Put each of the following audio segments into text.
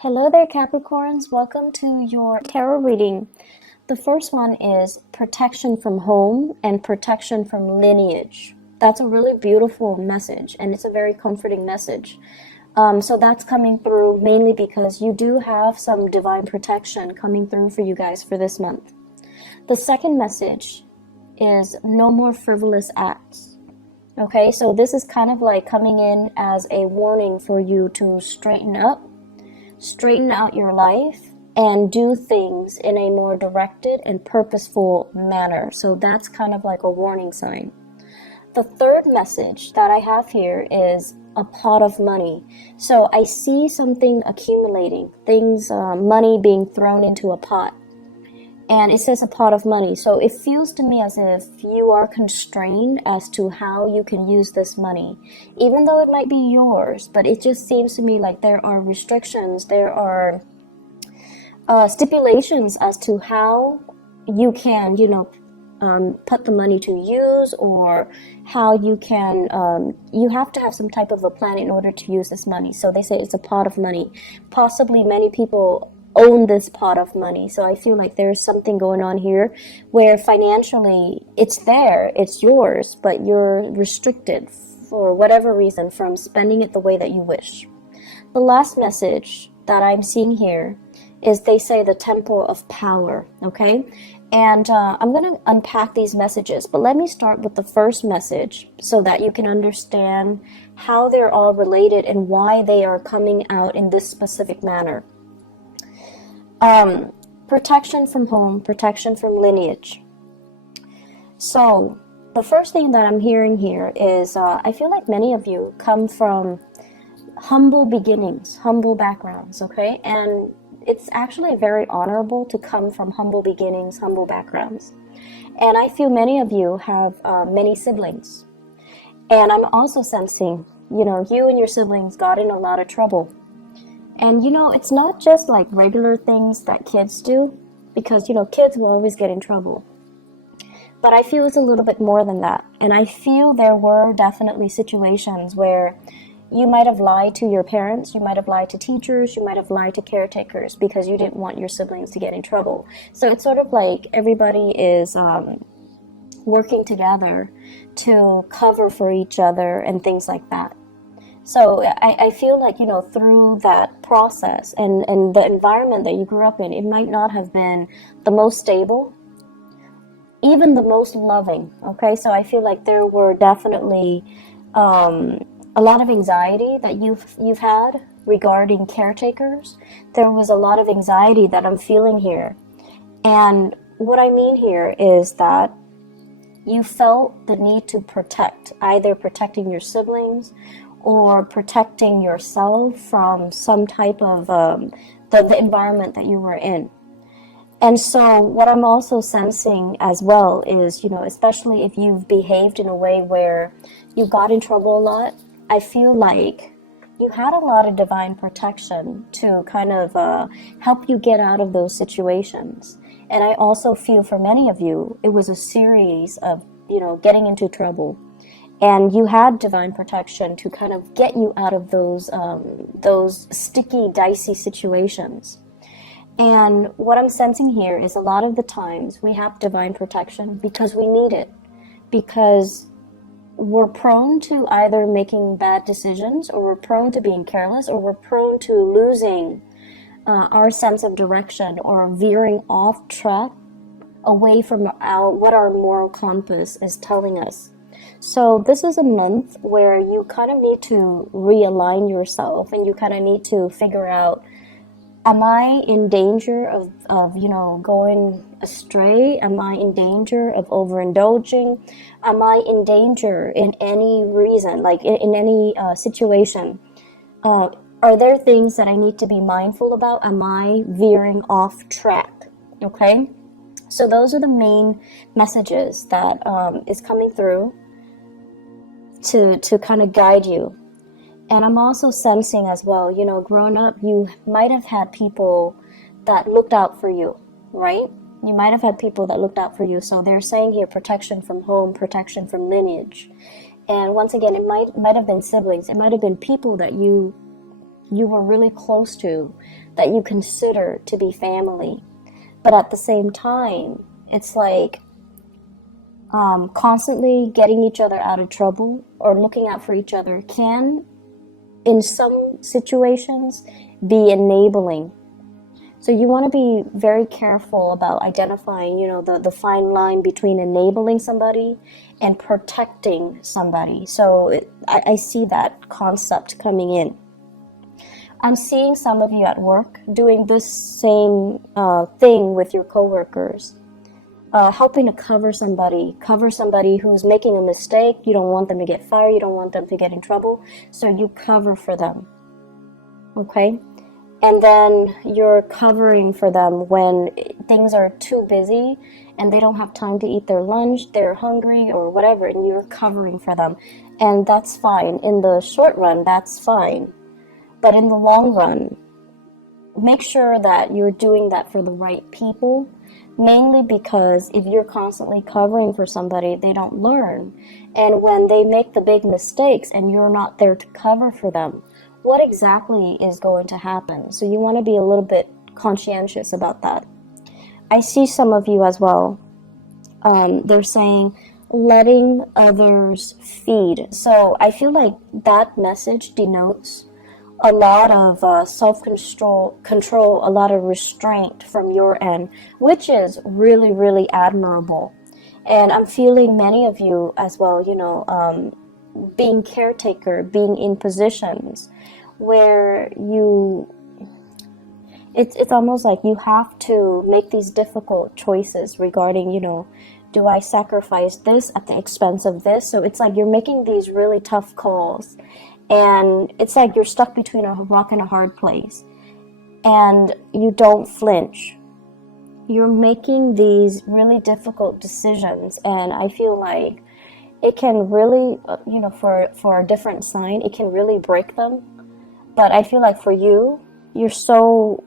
Hello there, Capricorns. Welcome to your tarot reading. The first one is protection from home and protection from lineage. That's a really beautiful message, and it's a very comforting message. So that's coming through mainly because you do have some divine protection coming through for you guys for this month. The second message is no more frivolous acts. Okay, so this is kind of like coming in as a warning for you to straighten out your life and do things in a more directed and purposeful manner. So that's kind of like a warning sign. The third message that I have here is a pot of money. So I see something accumulating, money being thrown into a pot. And it says a pot of money. So it feels to me as if you are constrained as to how you can use this money. Even though it might be yours, but it just seems to me like there are restrictions, there are stipulations as to how you can, put the money to use, or how you can, you have to have some type of a plan in order to use this money. So they say it's a pot of money. Possibly many people own this pot of money. So I feel like there's something going on here where financially it's there, it's yours, but you're restricted for whatever reason from spending it the way that you wish. The last message that I'm seeing here is they say the temple of power, okay? And I'm going to unpack these messages, but let me start with the first message so that you can understand how they're all related and why they are coming out in this specific manner. Protection from home, protection from lineage. So the first thing that I'm hearing here is I feel like many of you come from humble beginnings, humble backgrounds, okay? And it's actually very honorable to come from humble beginnings, humble backgrounds. And I feel many of you have many siblings. And I'm also sensing, you and your siblings got in a lot of trouble. And it's not just like regular things that kids do, because kids will always get in trouble. But I feel it's a little bit more than that. And I feel there were definitely situations where you might have lied to your parents, you might have lied to teachers, you might have lied to caretakers because you didn't want your siblings to get in trouble. So it's sort of like everybody is working together to cover for each other and things like that. So I feel like, through that process and the environment that you grew up in, it might not have been the most stable, even the most loving, okay? So I feel like there were definitely a lot of anxiety that you've had regarding caretakers. There was a lot of anxiety that I'm feeling here. And what I mean here is that you felt the need to protect, either protecting your siblings or protecting yourself from some type of the environment that you were in. And so what I'm also sensing as well is, especially if you've behaved in a way where you got in trouble a lot, I feel like you had a lot of divine protection to kind of help you get out of those situations. And I also feel for many of you, it was a series of, getting into trouble. And you had divine protection to kind of get you out of those sticky, dicey situations. And what I'm sensing here is a lot of the times we have divine protection because we need it. Because we're prone to either making bad decisions, or we're prone to being careless, or we're prone to losing our sense of direction or veering off track away from what our moral compass is telling us. So this is a month where you kind of need to realign yourself, and you kind of need to figure out, am I in danger of going astray? Am I in danger of overindulging? Am I in danger in any reason, like in any situation? Are there things that I need to be mindful about? Am I veering off track? Okay? So those are the main messages that is coming through to kind of guide you. And I'm also sensing as well, growing up, you might have had people that looked out for you, right? You might have had people that looked out for you. So they're saying here, protection from home, protection from lineage. And once again, it might have been siblings. It might have been people that you you were really close to, that you consider to be family. But at the same time, it's like constantly getting each other out of trouble or looking out for each other can, in some situations, be enabling. So you want to be very careful about identifying, the fine line between enabling somebody and protecting somebody. So I see that concept coming in. I'm seeing some of you at work doing this same thing with your coworkers, helping to cover somebody who's making a mistake. You don't want them to get fired. You don't want them to get in trouble. So you cover for them. Okay? And then you're covering for them when things are too busy and they don't have time to eat their lunch, they're hungry or whatever, and you're covering for them. And that's fine. In the short run, that's fine. But in the long run, make sure that you're doing that for the right people, mainly because if you're constantly covering for somebody, they don't learn. And when they make the big mistakes and you're not there to cover for them, what exactly is going to happen? So you want to be a little bit conscientious about that. I see some of you as well. They're saying letting others feed. So I feel like that message denotes a lot of self-control, a lot of restraint from your end, which is really, really admirable. And I'm feeling many of you as well, being caretaker, being in positions where it's almost like you have to make these difficult choices regarding, do I sacrifice this at the expense of this? So it's like you're making these really tough calls. And it's like you're stuck between a rock and a hard place. And you don't flinch. You're making these really difficult decisions. And I feel like it can really, for a different sign, it can really break them. But I feel like for you, you're so,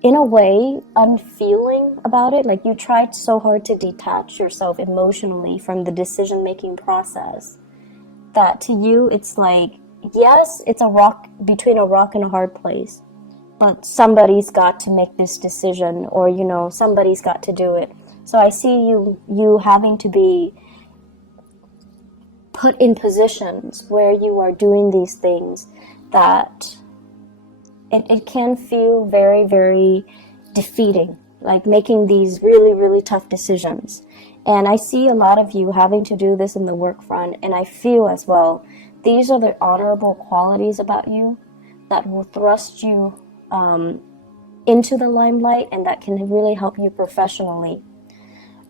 in a way, unfeeling about it. Like you tried so hard to detach yourself emotionally from the decision-making process, that to you it's like, yes, it's a rock between a rock and a hard place, but somebody's got to make this decision, or somebody's got to do it. So I see you having to be put in positions where you are doing these things that it can feel very, very defeating, like making these really, really tough decisions. And I see a lot of you having to do this in the work front, and I feel as well, these are the honorable qualities about you that will thrust you into the limelight and that can really help you professionally.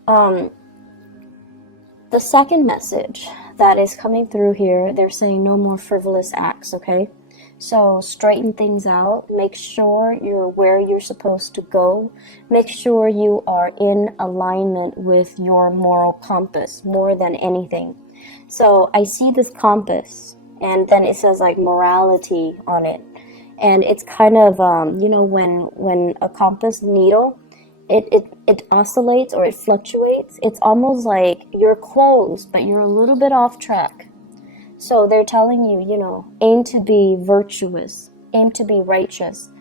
The second message that is coming through here, they're saying no more frivolous acts, okay? So straighten things out. Make sure you're where you're supposed to go. Make sure you are in alignment with your moral compass more than anything. So I see this compass, and then it says like morality on it. And it's kind of, when a compass needle, it oscillates or it fluctuates. It's almost like you're close, but you're a little bit off track. So they're telling you, aim to be virtuous, aim to be righteous,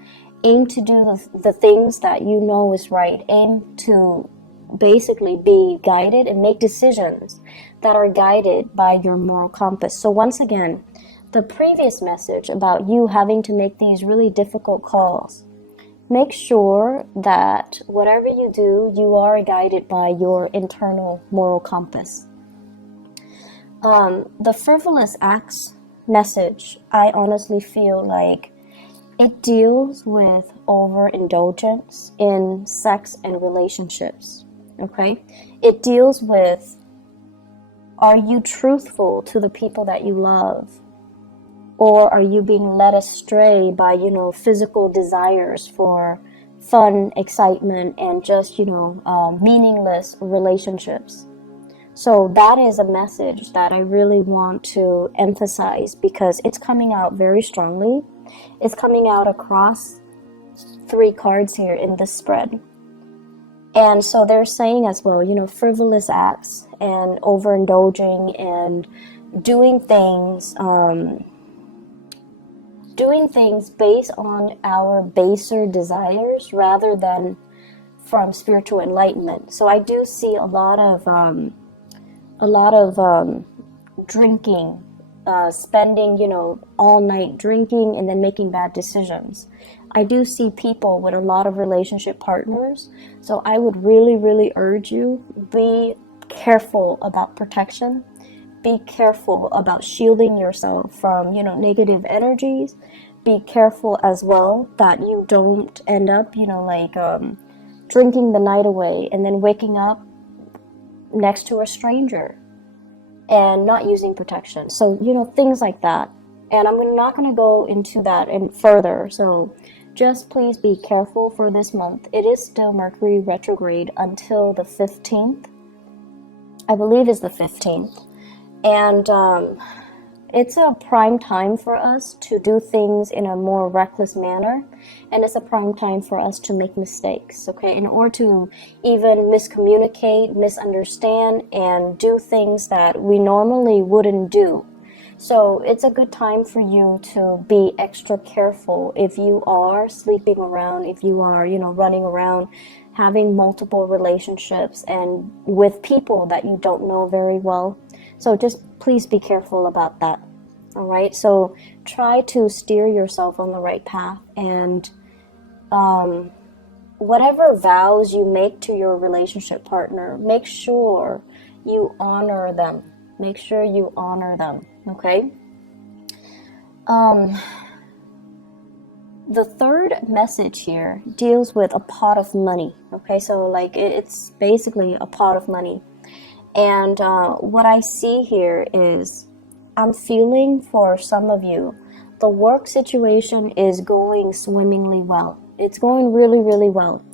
aim to do the things that you know is right, aim to basically be guided and make decisions that are guided by your moral compass. So once again, the previous message about you having to make these really difficult calls, make sure that whatever you do, you are guided by your internal moral compass. The frivolous acts message, I honestly feel like it deals with overindulgence in sex and relationships, okay? It deals with, are you truthful to the people that you love? Or are you being led astray by, physical desires for fun, excitement, and just, meaningless relationships? So that is a message that I really want to emphasize because it's coming out very strongly. It's coming out across 3 cards here in this spread. And so they're saying as well, frivolous acts and overindulging and doing things doing things based on our baser desires rather than from spiritual enlightenment. So I do see a lot of drinking, spending, all night drinking and then making bad decisions. I do see people with a lot of relationship partners. So I would really, really urge you, be careful about protection. Be careful about shielding yourself from, negative energies. Be careful as well that you don't end up, drinking the night away and then waking up next to a stranger and not using protection. So, things like that. And I'm not going to go into that and further. So just please be careful for this month. It is still Mercury retrograde until the 15th. I believe it's the 15th. And it's a prime time for us to do things in a more reckless manner. And it's a prime time for us to make mistakes, okay? In order to even miscommunicate, misunderstand, and do things that we normally wouldn't do. So it's a good time for you to be extra careful if you are sleeping around, if you are, running around, having multiple relationships and with people that you don't know very well. So just please be careful about that. All right. So try to steer yourself on the right path, and whatever vows you make to your relationship partner, make sure you honor them. Make sure you honor them. Okay. The third message here deals with a pot of money. Okay. So it's basically a pot of money. And what I see here is I'm feeling for some of you, the work situation is going swimmingly well. It's going really, really well.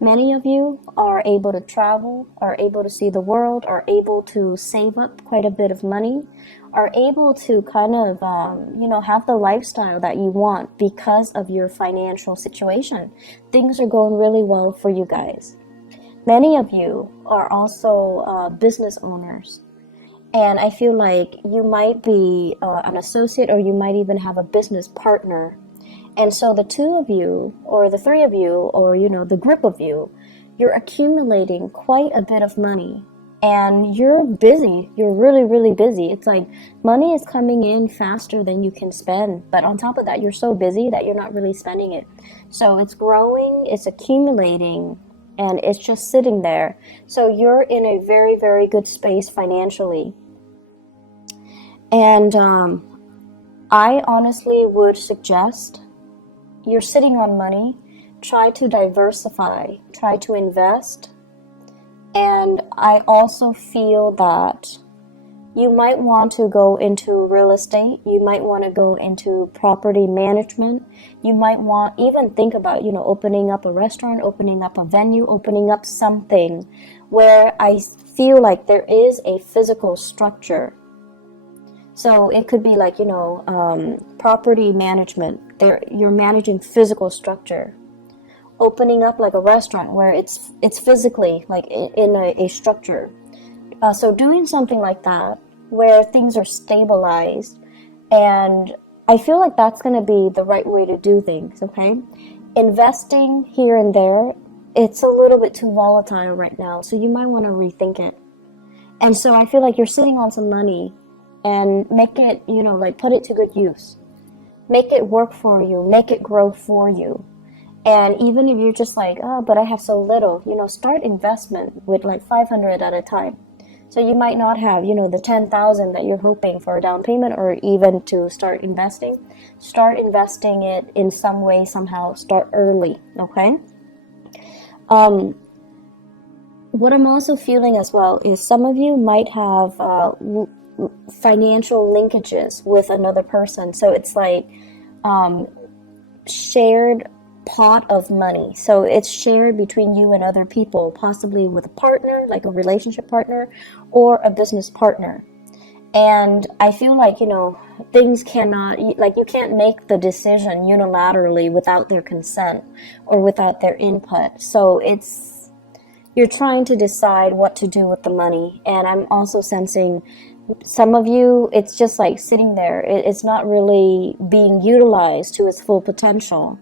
Many of you are able to travel, are able to see the world, are able to save up quite a bit of money, are able to kind of, have the lifestyle that you want because of your financial situation. Things are going really well for you guys. Many of you are also business owners, and I feel like you might be an associate, or you might even have a business partner. And so the two of you, or the three of you, or the group of you, you're accumulating quite a bit of money, and you're busy. You're really, really busy. It's like money is coming in faster than you can spend, but on top of that, you're so busy that you're not really spending it. So it's growing, it's accumulating, and it's just sitting there. So you're in a very, very good space financially. And I honestly would suggest, you're sitting on money, try to diversify, try to invest. And I also feel that you might want to go into real estate. You might want to go into property management. You might even think about, opening up a restaurant, opening up a venue, opening up something where I feel like there is a physical structure. So it could be like, property management. You're managing physical structure. Opening up like a restaurant where it's physically like in a structure. So doing something like that, where things are stabilized, and I feel like that's going to be the right way to do things, okay? Investing here and there, it's a little bit too volatile right now, so you might want to rethink it. And so I feel like you're sitting on some money, and make it, put it to good use. Make it work for you, make it grow for you. And even if you're just like, oh, but I have so little, start investment with like 500 at a time. So you might not have, the 10,000 that you're hoping for a down payment, or even to start investing. Start investing it in some way, somehow. Start early, okay? What I'm also feeling as well is some of you might have financial linkages with another person. So it's like shared pot of money. So it's shared between you and other people, possibly with a partner, like a relationship partner, or a business partner. And I feel like, things cannot, you can't make the decision unilaterally without their consent or without their input. So you're trying to decide what to do with the money. And I'm also sensing Some of you, it's just like sitting there. It's not really being utilized to its full potential.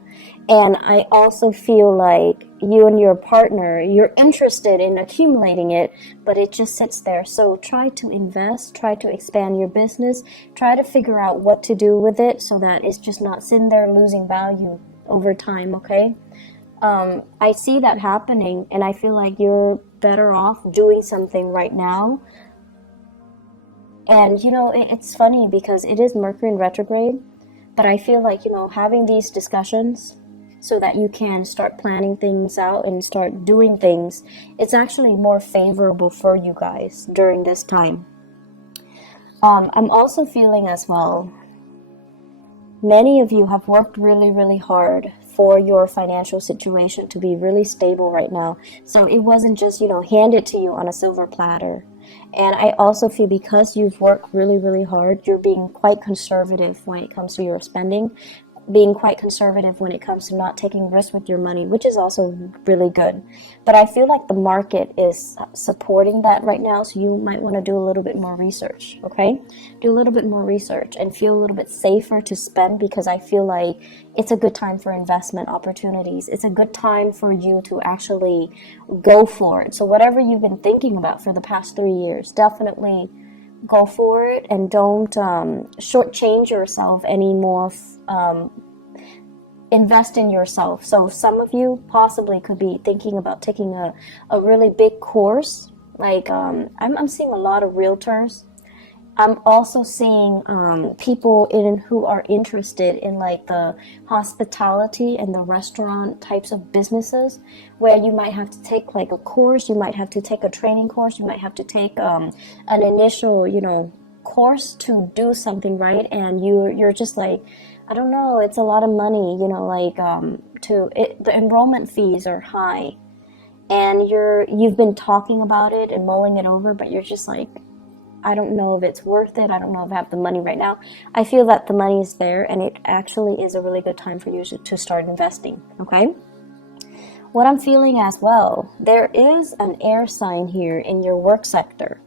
And I also feel like you and your partner, you're interested in accumulating it, but it just sits there. So try to invest, try to expand your business, try to figure out what to do with it so that it's just not sitting there losing value over time, okay? I see that happening, and I feel like you're better off doing something right now. And it's funny because it is Mercury in retrograde, but I feel like, having these discussions so that you can start planning things out and start doing things, it's actually more favorable for you guys during this time. I'm also feeling as well, many of you have worked really, really hard for your financial situation to be really stable right now. So it wasn't just, handed to you on a silver platter. And I also feel because you've worked really, really hard, you're being quite conservative when it comes to your spending, being quite conservative when it comes to not taking risks with your money, which is also really good. But I feel like the market is supporting that right now, so you might want to do a little bit more research, okay? Do a little bit more research and feel a little bit safer to spend, because I feel like it's a good time for investment opportunities. It's a good time for you to actually go for it. So whatever you've been thinking about for the past 3 years, definitely go for it, and don't shortchange yourself anymore. Invest in yourself. So some of you possibly could be thinking about taking a really big course. Like I'm seeing a lot of realtors. I'm also seeing people who are interested in like the hospitality and the restaurant types of businesses, where you might have to take like a course, you might have to take a training course, you might have to take an initial, course to do something, right? And you're just like, I don't know, it's a lot of money, the enrollment fees are high, and you've been talking about it and mulling it over, but you're just like, I don't know if it's worth it. I don't know if I have the money right now. I feel that the money is there, and it actually is a really good time for you to start investing, okay? What I'm feeling as well, there is an air sign here in your work sector.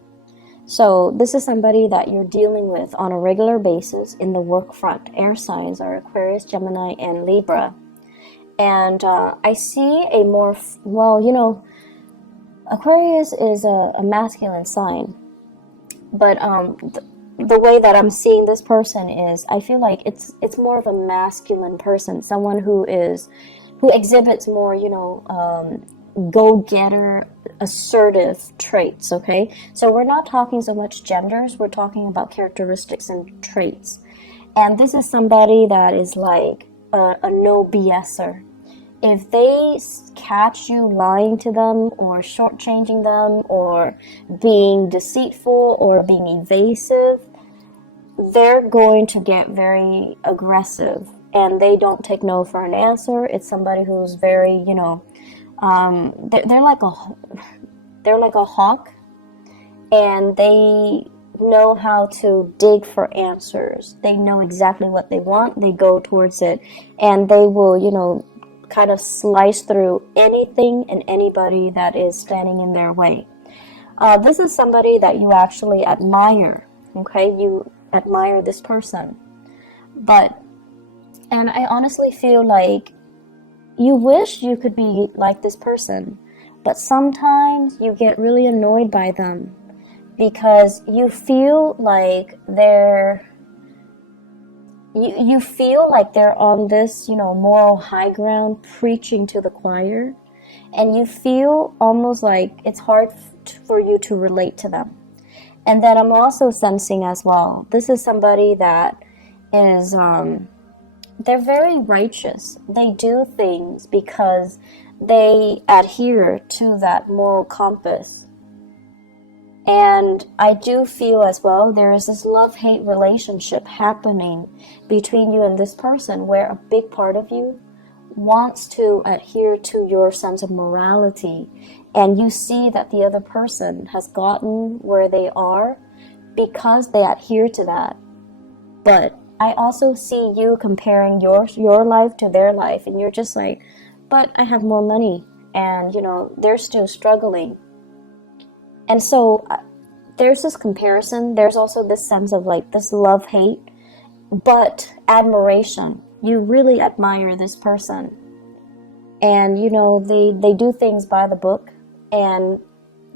So this is somebody that you're dealing with on a regular basis in the work front. Air signs are Aquarius, Gemini, and Libra. And I see a more, Aquarius is a masculine sign. But the way that I'm seeing this person is, I feel like it's more of a masculine person, someone who exhibits more, go-getter, assertive traits, okay? So we're not talking so much genders, we're talking about characteristics and traits. And this is somebody that is like a no BSer. If they catch you lying to them or shortchanging them or being deceitful or being evasive, they're going to get very aggressive, and they don't take no for an answer. It's somebody who's very, they're like a hawk, and they know how to dig for answers. They know exactly what they want. They go towards it, and they will, kind of slice through anything and anybody that is standing in their way. This is somebody that you actually admire, okay? You admire this person. And I honestly feel like you wish you could be like this person, but sometimes you get really annoyed by them because you feel like you feel like they're on this, moral high ground preaching to the choir, and you feel almost like it's hard for you to relate to them. And then I'm also sensing as well, this is somebody that is, they're very righteous. They do things because they adhere to that moral compass. And I do feel as well there is this love-hate relationship happening between you and this person, where a big part of you wants to adhere to your sense of morality, and you see that the other person has gotten where they are because they adhere to that. But I also see you comparing your life to their life, and you're just like, but I have more money, and they're still struggling. And so there's this comparison. There's also this sense of like this love-hate, but admiration. You really admire this person. And, you know, they do things by the book, and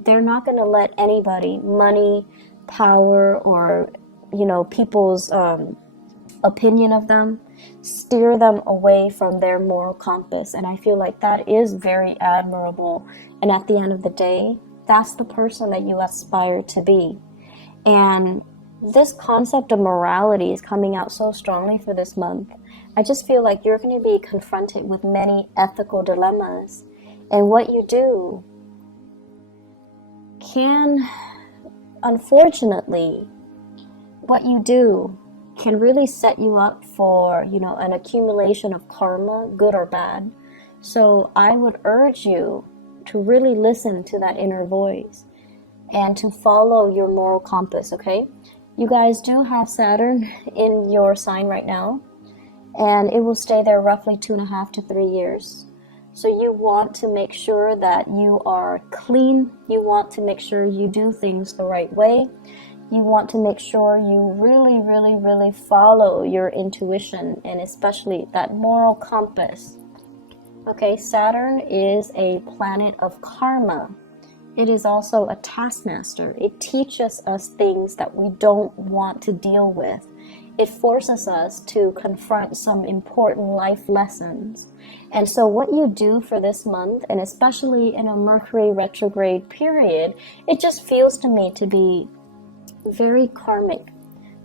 they're not going to let anybody, money, power, or, you know, people's opinion of them, steer them away from their moral compass. And I feel like that is very admirable. And at the end of the day, that's the person that you aspire to be. And this concept of morality is coming out so strongly for this month. I just feel like you're going to be confronted with many ethical dilemmas. And what you do can, unfortunately, what you do can really set you up for, you know, an accumulation of karma, good or bad. So I would urge you to really listen to that inner voice and to follow your moral compass, okay? You guys do have Saturn in your sign right now, and it will stay there roughly 2.5 to 3 years. So you want to make sure that you are clean. You want to make sure you do things the right way. You want to make sure you really, really, really follow your intuition, and especially that moral compass. Okay, Saturn is a planet of karma. It is also a taskmaster. It teaches us things that we don't want to deal with. It forces us to confront some important life lessons. And so what you do for this month, and especially in a Mercury retrograde period, it just feels to me to be very karmic.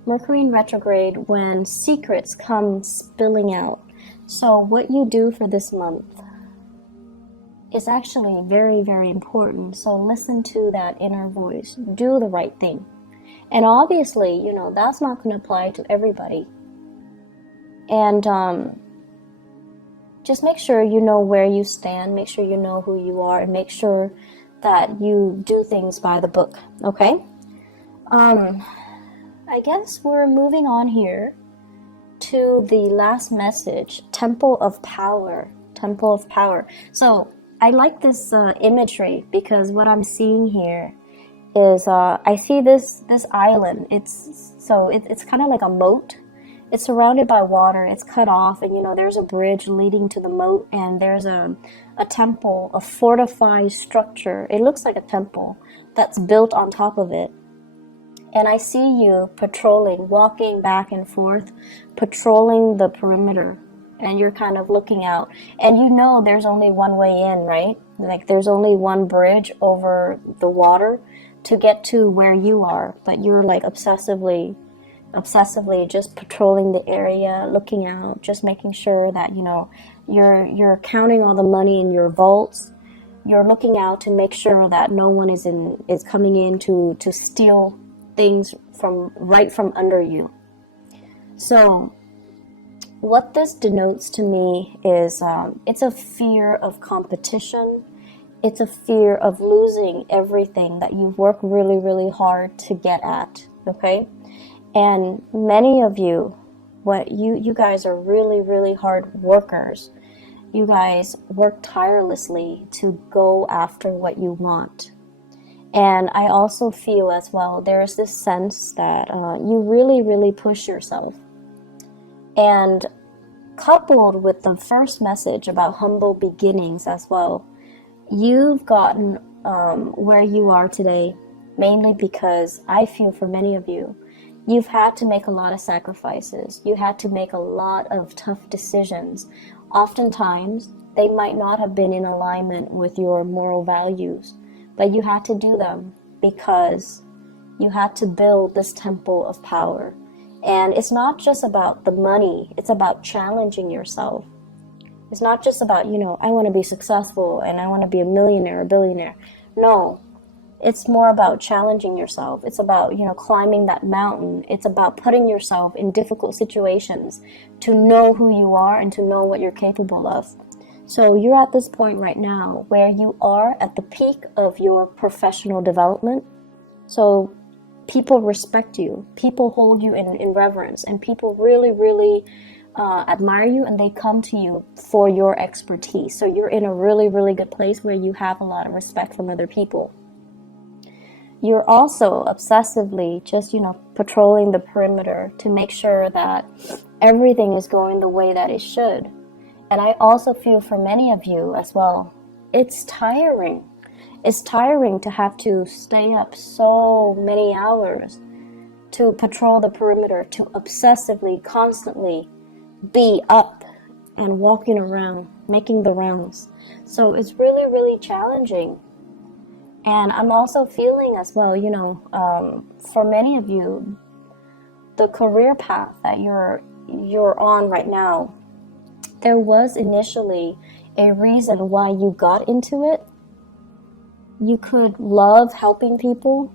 Mercury in retrograde, when secrets come spilling out. So what you do for this month is actually very, very important. So listen to that inner voice. Do the right thing. And obviously, you know, that's not going to apply to everybody. And just make sure you know where you stand. Make sure you know who you are. And make sure that you do things by the book. Okay? I guess we're moving on here to the last message. Temple of Power. Temple of Power. So I like this imagery, because what I'm seeing here is I see this island. It's kind of like a moat. It's surrounded by water. It's cut off, and you know there's a bridge leading to the moat, and there's a temple, a fortified structure. It looks like a temple that's built on top of it. And I see you patrolling, walking back and forth, patrolling the perimeter. And you're kind of looking out. And you know there's only one way in, right? Like there's only one bridge over the water to get to where you are. But you're like obsessively just patrolling the area, looking out, just making sure that, you know, you're counting all the money in your vaults. You're looking out to make sure that no one is coming in to steal things from under you. So what this denotes to me is it's a fear of competition. It's a fear of losing everything that you've worked really, really hard to get at, okay? And many of you, you guys are really, really hard workers. You guys work tirelessly to go after what you want. And I also feel as well, there's this sense that you really, really push yourself. And coupled with the first message about humble beginnings as well, you've gotten where you are today, mainly because I feel for many of you, you've had to make a lot of sacrifices. You had to make a lot of tough decisions. Oftentimes, they might not have been in alignment with your moral values, but you had to do them because you had to build this temple of power. And it's not just about the money, it's about challenging yourself. It's not just about, you know, I want to be successful and I want to be a millionaire, a billionaire. No, it's more about challenging yourself. It's about, you know, climbing that mountain. It's about putting yourself in difficult situations to know who you are and to know what you're capable of. So you're at this point right now where you are at the peak of your professional development. So people respect you, people hold you in reverence, and people really, really admire you, and they come to you for your expertise. So you're in a really, really good place where you have a lot of respect from other people. You're also obsessively just, patrolling the perimeter to make sure that everything is going the way that it should. And I also feel for many of you as well, it's tiring. It's tiring to have to stay up so many hours to patrol the perimeter, to obsessively, constantly be up and walking around, making the rounds. So it's really, really challenging. And I'm also feeling as well, for many of you, the career path that you're on right now, there was initially a reason why you got into it. You could love helping people,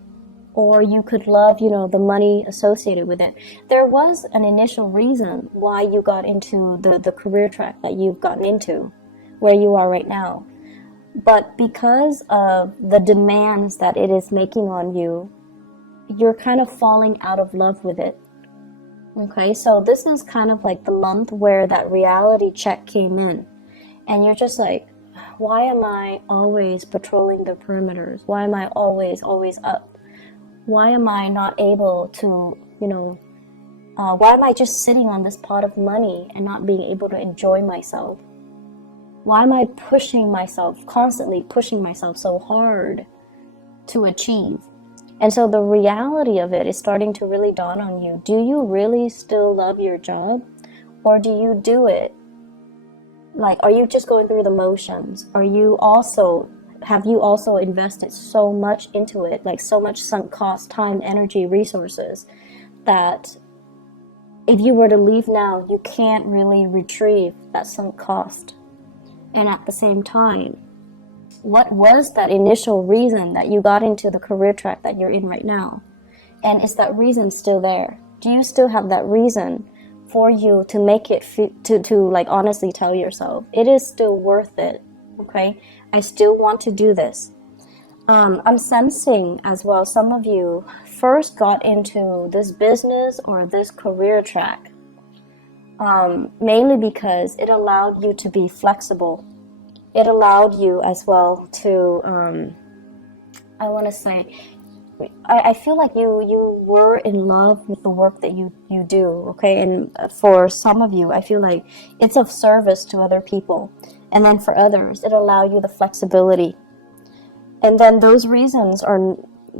or you could love, the money associated with it. There was an initial reason why you got into the career track that you've gotten into, where you are right now. But because of the demands that it is making on you, you're kind of falling out of love with it. Okay, so this is kind of like the month where that reality check came in. And you're just like, why am I always patrolling the perimeters? Why am I always up? Why am I not able to, why am I just sitting on this pot of money and not being able to enjoy myself? Why am I constantly pushing myself so hard to achieve? And so the reality of it is starting to really dawn on you. Do you really still love your job? Or do you do it? Like, are you just going through the motions? Have you also invested so much into it, like so much sunk cost, time, energy, resources, that if you were to leave now, you can't really retrieve that sunk cost? And at the same time, what was that initial reason that you got into the career track that you're in right now? And is that reason still there? Do you still have that reason for you to make it, to like honestly tell yourself, it is still worth it, okay? I still want to do this. I'm sensing as well, some of you first got into this business or this career track mainly because it allowed you to be flexible. It allowed you as well to, I feel like you were in love with the work that you do, okay? And for some of you, I feel like it's of service to other people. And then for others, it allowed you the flexibility. And then those reasons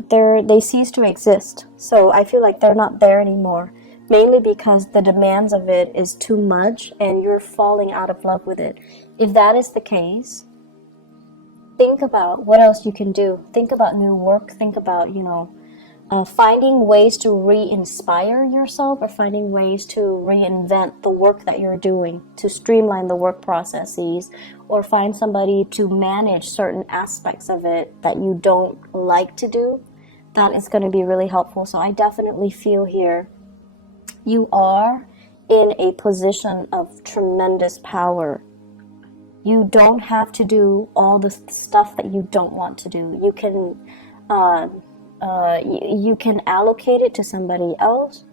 they cease to exist. So I feel like they're not there anymore. Mainly because the demands of it is too much and you're falling out of love with it. If that is the case, think about what else you can do. Think about new work. Think about, finding ways to re-inspire yourself, or finding ways to reinvent the work that you're doing, to streamline the work processes, or find somebody to manage certain aspects of it that you don't like to do. That is going to be really helpful. So I definitely feel here you are in a position of tremendous power. You don't have to do all the stuff that you don't want to do. You can you can allocate it to somebody else.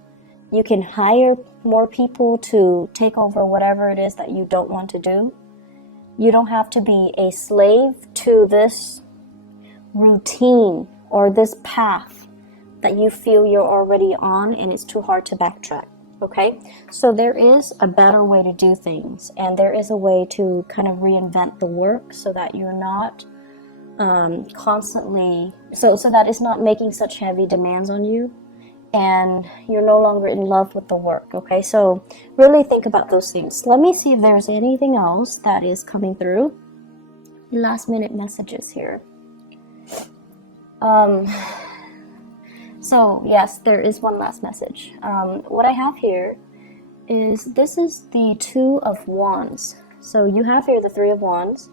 You can hire more people to take over whatever it is that you don't want to do. You don't have to be a slave to this routine or this path that you feel you're already on and it's too hard to backtrack, okay? So there is a better way to do things, and there is a way to kind of reinvent the work so that you're not constantly, so that it's not making such heavy demands on you and you're no longer in love with the work, okay? So really think about those things. Let me see if there's anything else that is coming through. Last minute messages here. So yes, there is one last message. What I have here is, this is the Two of Wands. So you have here the Three of Wands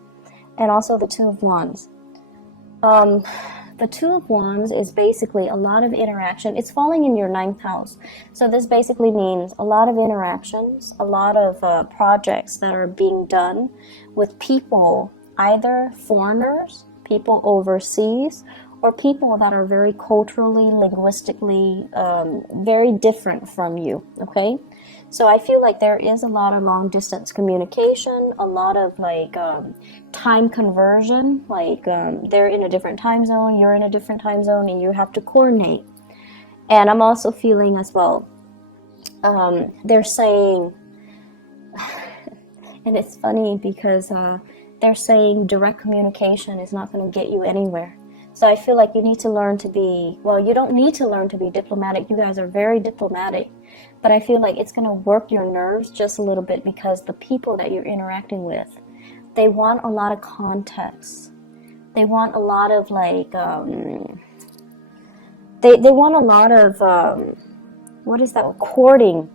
and also the Two of Wands. The Two of Wands is basically a lot of interaction. It's falling in your 9th house. So this basically means a lot of interactions, a lot of projects that are being done with people, either foreigners, people overseas, or people that are very culturally, linguistically, very different from you, okay? So I feel like there is a lot of long distance communication, a lot of like time conversion, like they're in a different time zone, you're in a different time zone, and you have to coordinate. And I'm also feeling as well, they're saying, and it's funny because they're saying direct communication is not going to get you anywhere. So I feel like you need to learn to be, well, you don't need to learn to be diplomatic. You guys are very diplomatic. But I feel like it's going to work your nerves just a little bit because the people that you're interacting with, they want a lot of context. They want a lot of like, they want a lot of, what is that, courting.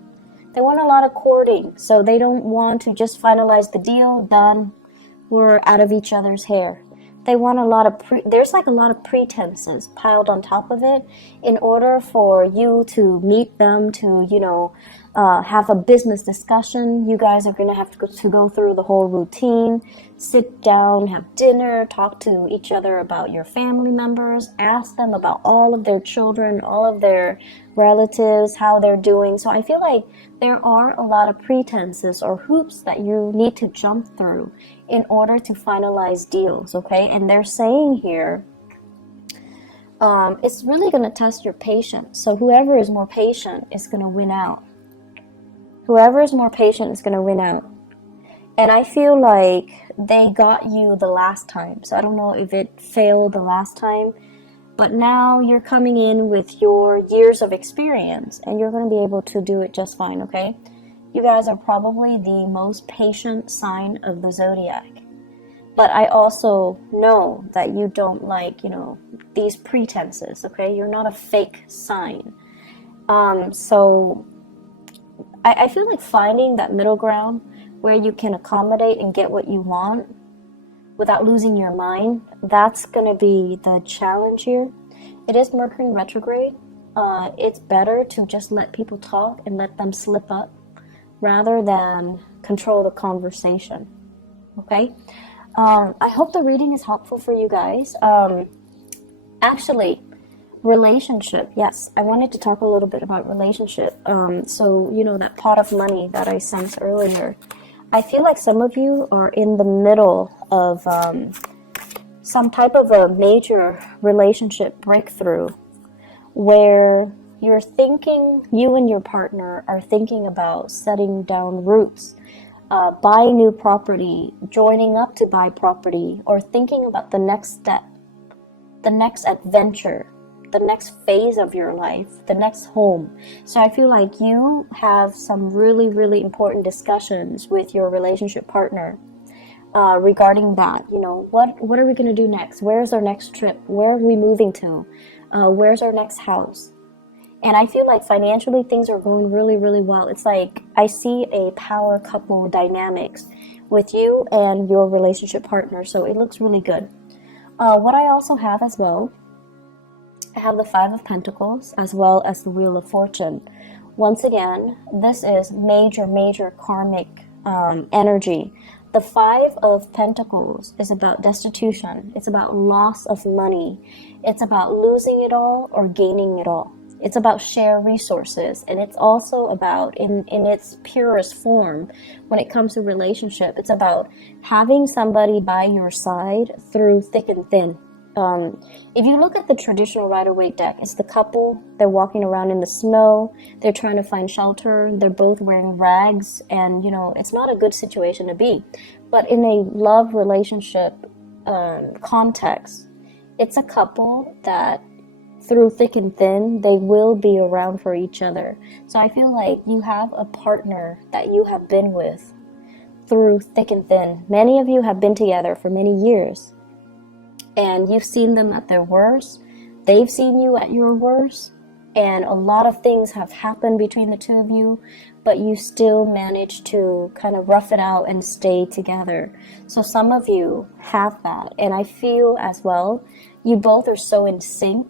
They want a lot of courting. So they don't want to just finalize the deal, done, we're out of each other's hair. They want a lot of, there's like a lot of pretenses piled on top of it in order for you to meet them, to, you know, have a business discussion. You guys are going to have to go through the whole routine, sit down, have dinner, talk to each other about your family members, ask them about all of their children, all of their relatives, how they're doing. So I feel like there are a lot of pretenses or hoops that you need to jump through in order to finalize deals, okay? And they're saying here, it's really going to test your patience. So whoever is more patient is going to win out. Whoever is more patient is going to win out. And I feel like they got you the last time. So I don't know if it failed the last time, but now you're coming in with your years of experience and you're going to be able to do it just fine, okay? You guys are probably the most patient sign of the zodiac. But I also know that you don't like, you know, these pretenses, okay? You're not a fake sign. So I feel like finding that middle ground where you can accommodate and get what you want without losing your mind, that's going to be the challenge here. It is Mercury in retrograde. It's better to just let people talk and let them slip up rather than control the conversation, okay? I hope the reading is helpful for you guys. Actually, relationship, yes, I wanted to talk a little bit about relationship. So, you know, that pot of money that I sent earlier, I feel like some of you are in the middle of some type of a major relationship breakthrough where you're thinking, you and your partner are thinking about setting down roots, buying new property, joining up to buy property, or thinking about the next step, the next adventure, the next phase of your life, the next home. So I feel like you have some really, really important discussions with your relationship partner regarding that. You know, what are we going to do next? Where's our next trip? Where are we moving to? Where's our next house? And I feel like financially things are going really, really well. It's like I see a power couple dynamics with you and your relationship partner. So it looks really good. What I also have as well, I have the Five of Pentacles as well as the Wheel of Fortune. Once again, this is major, major karmic energy. The Five of Pentacles is about destitution. It's about loss of money. It's about losing it all or gaining it all. It's about shared resources, and it's also about, in its purest form, when it comes to relationship, it's about having somebody by your side through thick and thin. If you look at the traditional Rider-Waite deck, it's the couple, they're walking around in the snow, they're trying to find shelter, they're both wearing rags, and, you know, it's not a good situation to be. But in a love relationship context, it's a couple that through thick and thin, they will be around for each other. So I feel like you have a partner that you have been with through thick and thin. Many of you have been together for many years, and you've seen them at their worst. They've seen you at your worst, and a lot of things have happened between the two of you, but you still manage to kind of rough it out and stay together. So some of you have that, and I feel as well, you both are so in sync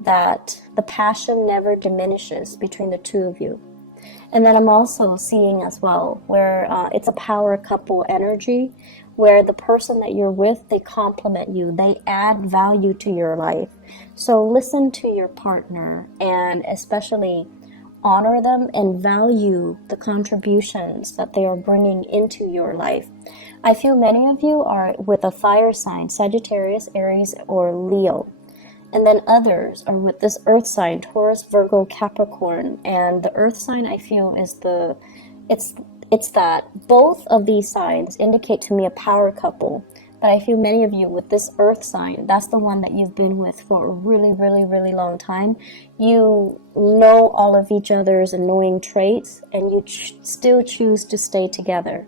that the passion never diminishes between the two of you. And then I'm also seeing as well where it's a power couple energy, where the person that you're with, they complement you, they add value to your life. So listen to your partner, and especially honor them and value the contributions that they are bringing into your life. I feel many of you are with a fire sign, Sagittarius, Aries, or Leo. And then others are with this earth sign, Taurus, Virgo, Capricorn. And the earth sign, I feel, is it's that both of these signs indicate to me a power couple. But I feel many of you with this earth sign, that's the one that you've been with for a really, really, really long time. You know all of each other's annoying traits, and you still choose to stay together.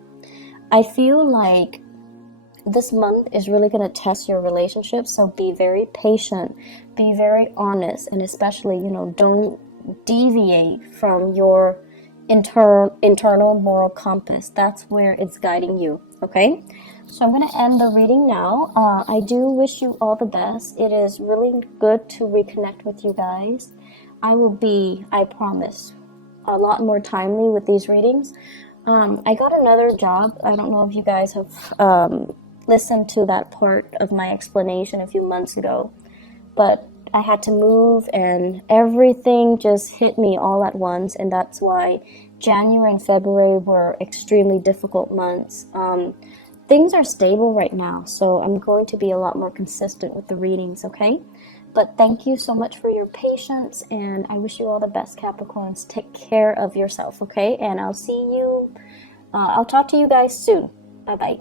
I feel like this month is really going to test your relationship, so be very patient, be very honest, and especially, don't deviate from your internal moral compass. That's where it's guiding you, okay? So I'm going to end the reading now. I do wish you all the best. It is really good to reconnect with you guys. I will be, I promise, a lot more timely with these readings. I got another job. I don't know if you guys have listened to that part of my explanation a few months ago, but I had to move and everything just hit me all at once, and that's why January and February were extremely difficult months. Things are stable right now, so I'm going to be a lot more consistent with the readings, okay? But thank you so much for your patience, and I wish you all the best, Capricorns. Take care of yourself, okay? And I'll talk to you guys soon. Bye-bye.